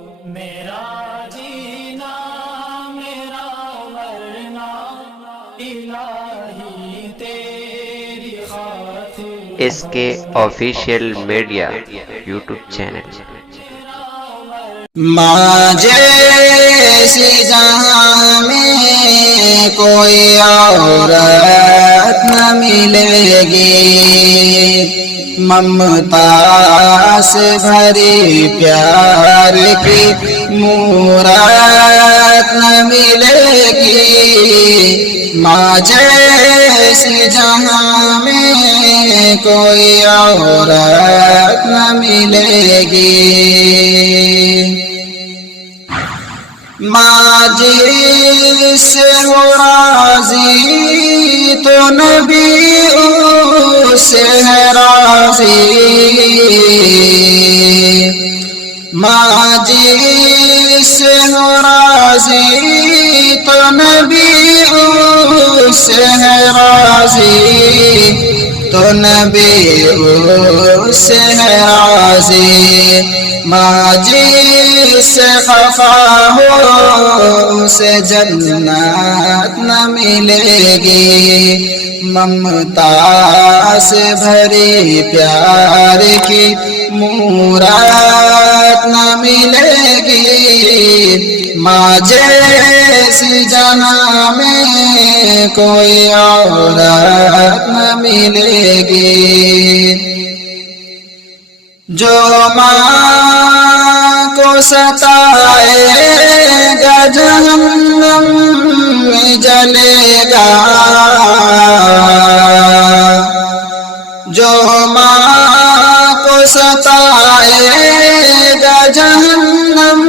میرا جینا میرا مرنا الہی تیری خاطر اس کے آفیشیل میڈیا یوٹیوب چینل. ماں جیسی جہاں میں کوئی عورت نہ ملے گی، ممتا سے بھری پیار کی مورت نہ ملے گی. ماں جیسی جہاں میں کوئی عورت نہ ملے گی. ماں جس سے ہو راضی تو نبی اس سے ہے راضی. ماں جس سے ہو راضی تو نبی اس سے ہے راضی، تو نبی اس سے ہے راضی. ماں جس سے خفا ہو اسے جنت نہ ملے گی، ممتا سے بھری پیار کی مورت نہ ملے گی. ماں جیسی جہاں میں کوئی عورت نہ ملے گی. جو ماں کو ستائے گا جہنم میں جلے گا، جو ماں کو ستائے گا جہنم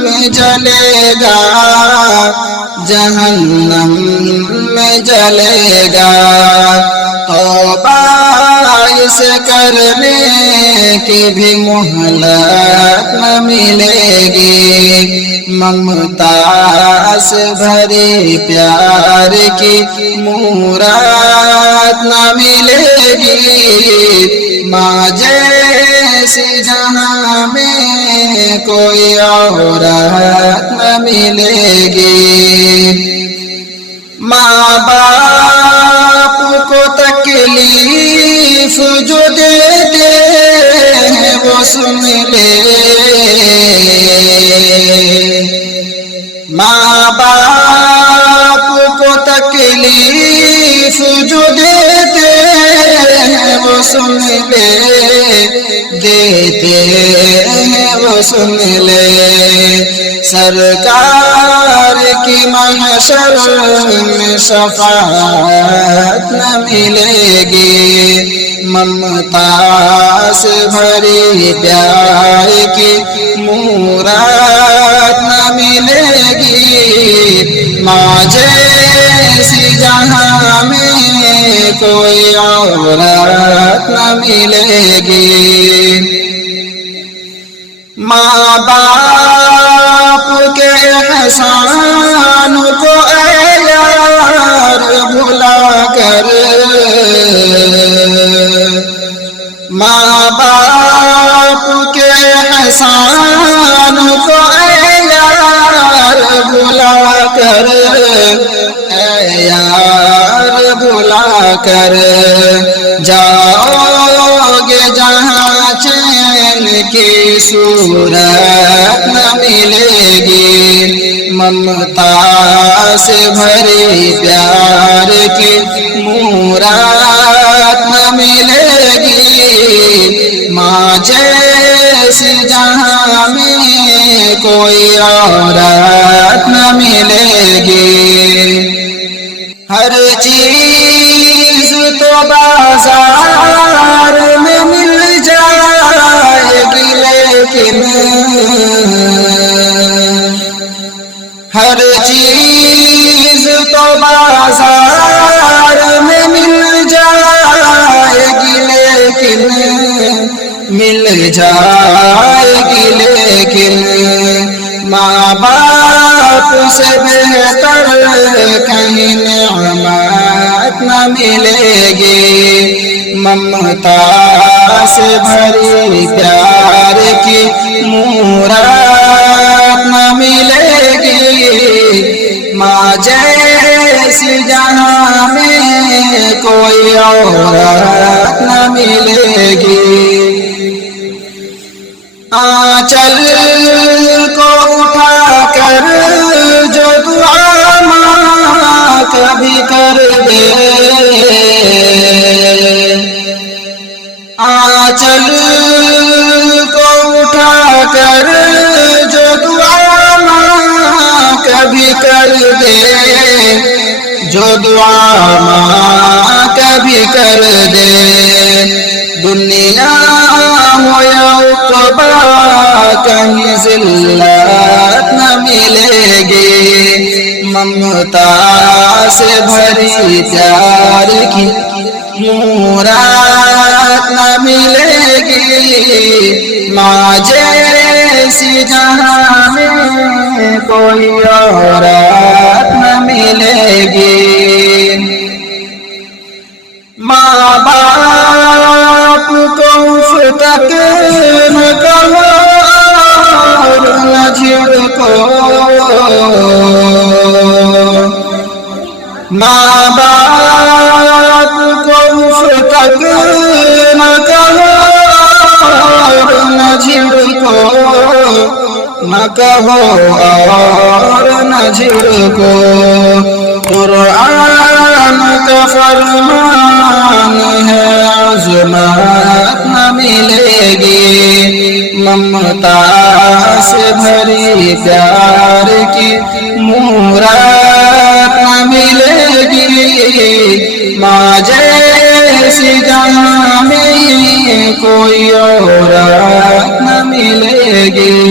میں جلے گا، جہنم میں جلے گا. توبہ اسے کرنے کی بھی مہلت نہ ملے گی، ممتا سے بھری پیار کی مورت نہ ملے گی. ماں جیسی جہاں میں کوئی عورت نہ ملے گی. ماں باپ کو تکلیف جو دیتے ہیں وہ سن لے، ماں باپ کو تکلیف جو دیتے ہیں وہ سن لے، دیتے ہیں وہ سن لے. سرکار کی محشر میں شفاعت نہ ملے گی، ممتا سے بھری پیار کی مورت نہ ملے گی. ماں جیسی جہاں میں کوئی عورت نہ ملے گی. ماں باپ کے احسان کو اے یار بھلا کر، ماں باپ کے احسان کو اے یار بھلا کر، اے یار بھلا کر. جاؤ گے جہاں چین کی صورت نہ ملے گی، ممتا سے بھری پیار کی مورت نہ ملے گی. ماں جیسی جہاں میں کوئی عورت نہ ملے گی. ہر چیز تو بازار میں مل جائے گی لیکن ہر چیز تو بازار میں مل جائے گی لیکن مل جائے گی لیکن ماں باپ سے بہتر کہیں نعمت نہ ملے گی، ممتا سے بھری پیار کی مورت جیسی جہاں میں کوئی عورت نہ ملے گی۔ آنچل کو اٹھا کر جو دعا ماں کبھی کر دے، آنچل کو اٹھا کر جو دعا ماں کبھی کر دے، جو دعا ماں کبھی کر دے، دنیا ہو یا عقبہ کہیں ذلت نہ ملے گی، ممتا سے بھری پیار کی مراد نہ ملے گی، ماں جیسی جہاں میں کوئی عورت نہ ملے گی۔ ماں باپ کو اف تک نہ کہو اور نہ جھڑکو، ماں باپ کو اف تک نہ کہو اور نہ جھڑکو، نہ کہو اور نہ جھڑکو، قرآن کا فرمان ہے عظمت نہ ملے گی، ممتا سے بھری پیار کی مراد نہ ملے گی، ماں جیسی جہاں میں کوئی عورت نہ ملے گی۔